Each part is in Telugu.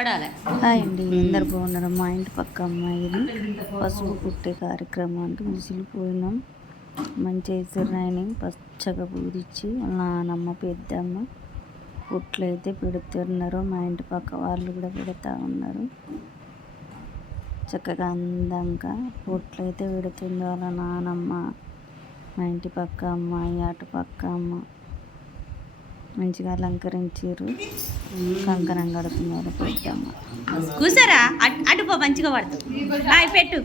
హాయ్ అండి, అందరు బాగున్నారు. మా ఇంటి పక్క అమ్మాయిది పసుపు కుట్టే కార్యక్రమం అంటూ విసిలిపోయినాం. మంచిగా ఇసురాయని పచ్చగా పూరిచ్చి నానమ్మ పెద్దమ్మ కుట్లు అయితే పెడుతున్నారు. మా ఇంటి పక్క వాళ్ళు కూడా పెడతా ఉన్నారు. చక్కగా అందంగా కుట్లు అయితే పెడుతుంది వాళ్ళ నానమ్మ. మా ఇంటి పక్క అమ్మాయి, అటు పక్క అమ్మ మంచిగా అలంకరించారు. కంకణం కడుతున్నారు పెద్దమ్మ. కూర్చోరా, అటు పో, మంచిగా పడుతుంది. పెట్టు,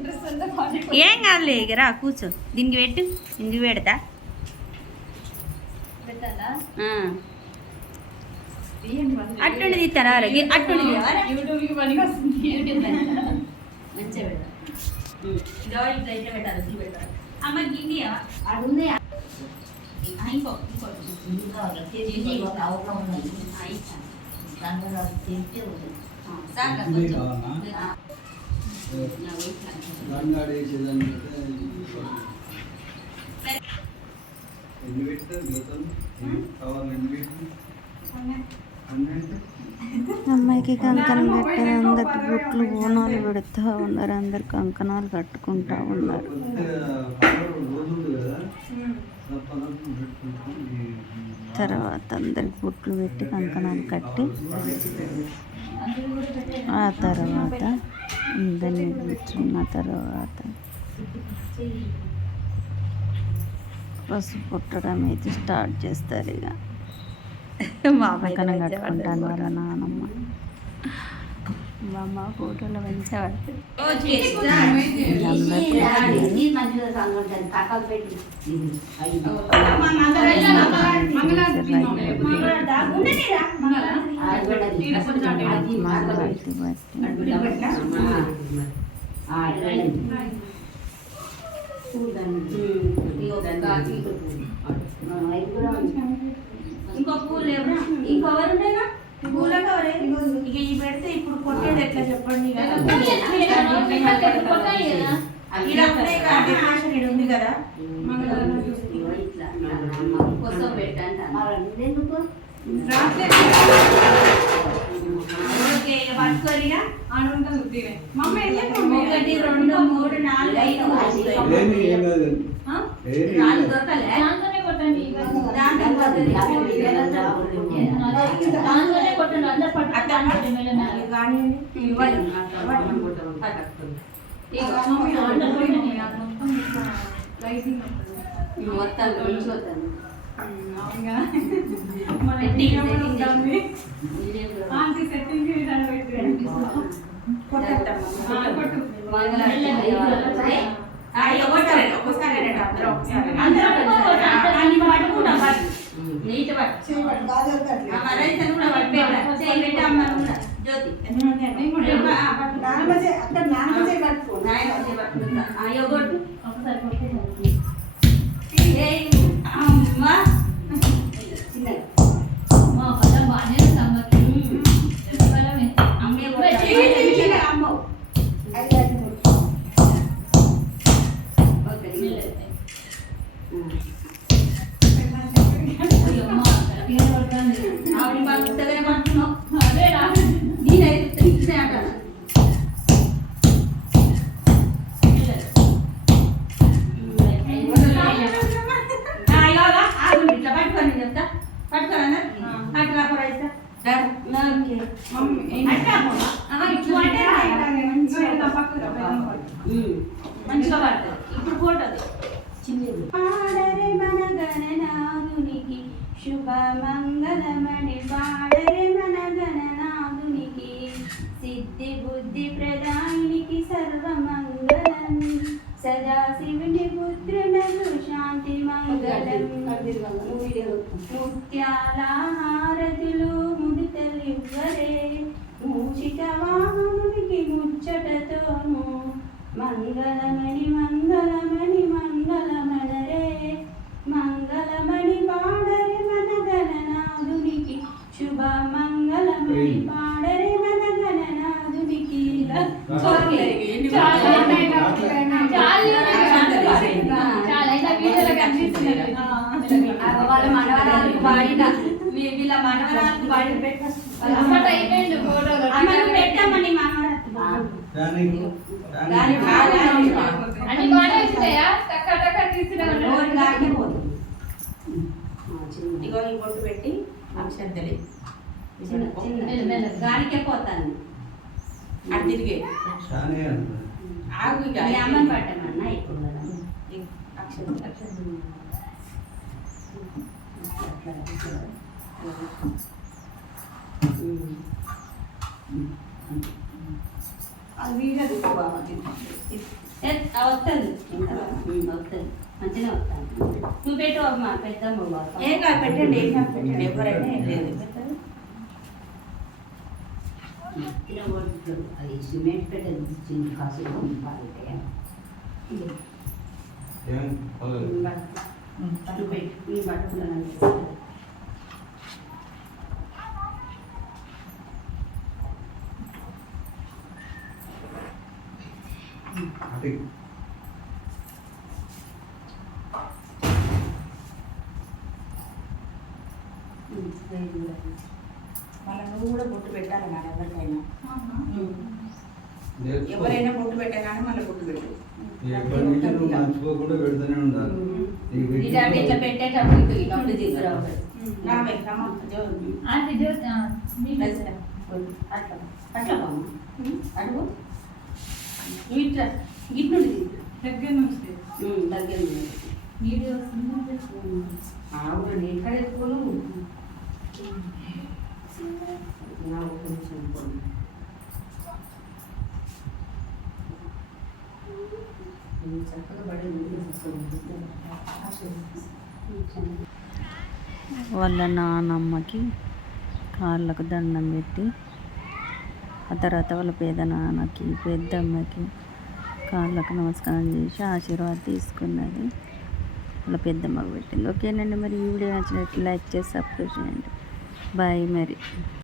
ఏం కాదులే, ఇక రా కూర్చో. దీనికి పెట్టు, దీనికి పెడతా. అట్టుండి తీస్తారా? అట్టుండి అమ్మ గిన్నె అది అమ్మాయికి కంకణం పెట్టారు. అందరికి బొట్లు బోనాలు పెడతా ఉన్నారు. అందరు కంకణాలు కట్టుకుంటా ఉన్నారు. తర్వాత అందరికి బొట్లు పెట్టి కంకణాలు కట్టి ఆ తర్వాత అందరినీ కూర్చున్న తర్వాత పసుపు పుట్టడం అయితే స్టార్ట్ చేస్తారు. ఇక కంకణం కట్టుకుంటాను వాళ్ళ నానమ్మ. మా అమ్మ ఫోటోలో మంచిగా ఇంకో పూలు లేవు, ఇంకొవరు ఉండేగా పూల కవరే. ఇక ఈ పెడితే ఇప్పుడు కొట్టేది ఎట్లా చెప్పండి. ఉంది కదా పట్టుకోరిగా ఒకటి రెండు మూడు నాలుగు ఐదు నాలుగు దొరకలే మంచిగా పడుతుంది. ఇప్పుడు ఫోటో పాడరే మన గణనాథునికి శుభ మంగళమణి పాడరే మన గణనాథునికి సిద్ధి బుద్ధి ప్రదాయినికి సర్వమంగళం సదాశివుని పుత్రులకు శాంతి మంగళం ముత్యాల హారతులు ముదితలివ్వరే మూషిక వాహనునికి ముచ్చటతోను మంగళమణి మంగళమణి మంగళమణరే మంగళమణి పాడరే మన గణనాథునికి శుభ మంగళమణి పాడరే మన గణనాథునికి. వాళ్ళ మనవరాలకు పాడిన వీళ్ళ మనవరాలకు పాడి పెట్ట అన్ని బాగానే వచ్చినాయా టక్క టక్క తీసుకురా ఇగో ఈ బొట్టు పెట్టి అక్షంతలి గాలికే పోతాను అది తిరిగే ఆగు ఇక అమ్మని పట్టమన్నా ఇప్పుడు అది వస్తుంది వస్తుంది మంచిగా వస్తాను నువ్వు పెట్టు అమ్మ పెద్దమ్మ ఏం కాదు పెట్టండి ఏం కాదు పెట్టండి ఎవరైనా ఏం లేదు అది సిమెంట్ పెట్టండి చిన్న కాసు నువ్వు పెట్టు నీ బట్టలు మళ్ళీ నువ్వు కూడా బొట్టు పెట్టాలి మన ఎవరికైనా ఎవరైనా బొట్టు పెట్టగానే మళ్ళీ బొట్టు పెట్టు మర్చిపోకుండా పెడుతూనే ఉండాలి. ఇట్లా పెట్టేటప్పుడు ఇటు తీసుకురావాలి అట్లా అట్లా బామ్మ అడుగు ఇట్లా ఇటు దగ్గర నుంచి దగ్గర అవునండి ఎక్కడ ఎత్తుకోను కొంచెం చక్కగా పడి వాళ్ళ నానమ్మకి కాళ్ళకు దండం పెట్టి ఆ తర్వాత వాళ్ళ పెద్ద నాన్నకి పెద్దమ్మకి కాళ్ళకు నమస్కారం చేసి ఆశీర్వాదం తీసుకున్నది వాళ్ళ పెద్దమ్మకు పెట్టింది. ఓకేనండి, మరి ఈ వీడియో నచ్చినట్లు లైక్ చేసి సబ్స్క్రైబ్ చేయండి. బాయ్ మరి.